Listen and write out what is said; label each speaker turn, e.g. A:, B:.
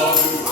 A: Oh,